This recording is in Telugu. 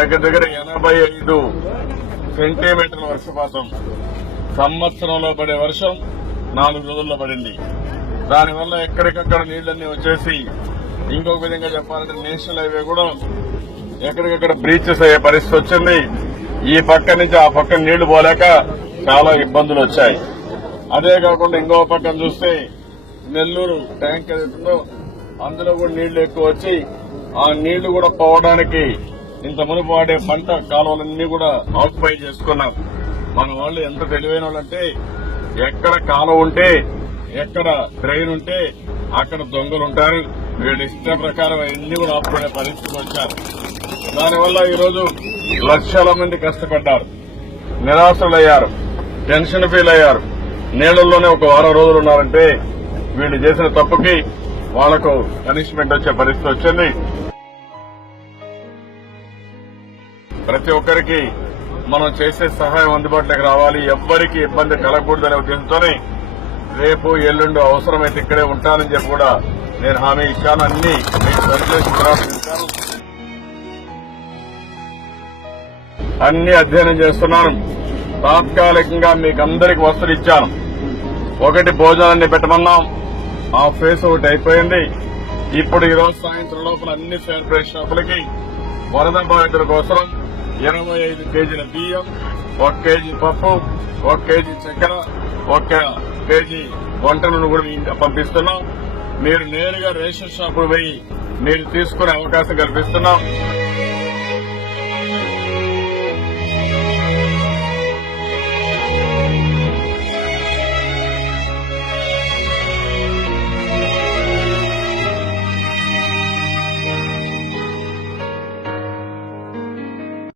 దగ్గర 85 సెంటీమీటర్ల వర్షపాతం సంవత్సరంలో పడే వర్షం 4 రోజుల్లో పడింది. దానివల్ల ఎక్కడికక్కడ నీళ్లన్నీ వచ్చేసి ఇంకొక విధంగా చెప్పాలంటే నేషనల్ హైవే కూడా ఎక్కడికక్కడ బ్రీచెస్ అయ్యే పరిస్థితి వచ్చింది. ఈ పక్క నుంచి ఆ పక్క నీళ్లు పోలేక చాలా ఇబ్బందులు వచ్చాయి. అదే కాకుండా ఇంకో పక్కన చూస్తే నెల్లూరు ట్యాంక్ ఏదైతుందో అందులో కూడా నీళ్లు ఎక్కువ వచ్చి ఆ నీళ్లు కూడా పోవడానికి ఇంత మునుపు వాడే పంట కాలువలన్నీ కూడా ఆక్యుపై చేసుకున్నాం. మన వాళ్ళు ఎంత తెలివైన వాళ్ళంటే ఎక్కడ కాలువ ఉంటే ఎక్కడ ట్రైన్ ఉంటే అక్కడ దొంగలు ఉంటారు. వీడి ఇష్ట ప్రకారం అన్ని కూడా ఆపుకునే పరిస్థితి వచ్చారు. దానివల్ల ఈరోజు లక్షల మంది కష్టపడ్డారు, నిరాశలయ్యారు, టెన్షన్ ఫీల్ అయ్యారు. నీళ్లలోనే ఒక వారం రోజులు ఉన్నారంటే వీళ్ళు చేసిన తప్పుకి వాళ్లకు పనిష్మెంట్ వచ్చే పరిస్థితి వచ్చింది. ప్రతి ఒక్కరికి మనం చేసే సహాయం అందుబాటులోకి రావాలి, ఎవ్వరికీ ఇబ్బంది కలగకూడదనే ఉద్దేశంతోనే రేపు ఎల్లుండి అవసరమైతే ఇక్కడే ఉంటానని చెప్పి కూడా నేను హామీ ఇచ్చాను. అన్ని మీకు సరిచేసిన తర్వాత ఇస్తాను. అన్ని అధ్యయనం చేస్తున్నాను. తాత్కాలికంగా మీకు అందరికి వసతులు ఇచ్చాను. ఒకటి భోజనాన్ని పెట్టమన్నాం, ఆ ఫేస్ ఒకటి అయిపోయింది. ఇప్పుడు ఈరోజు సాయంత్రం లోపల అన్ని ఫేర్ ప్రైస్ షాపులకి వరద బాధితుల కోసం 25 కేజీల బియ్యం, 1 కేజీ పప్పు, 1 కేజీ చక్కెర, 1 కేజీ వంట నూనె కూడా పంపిస్తున్నాం. మీరు నేరుగా రేషన్ షాపులు పోయి మీరు తీసుకునే అవకాశం కల్పిస్తున్నాం.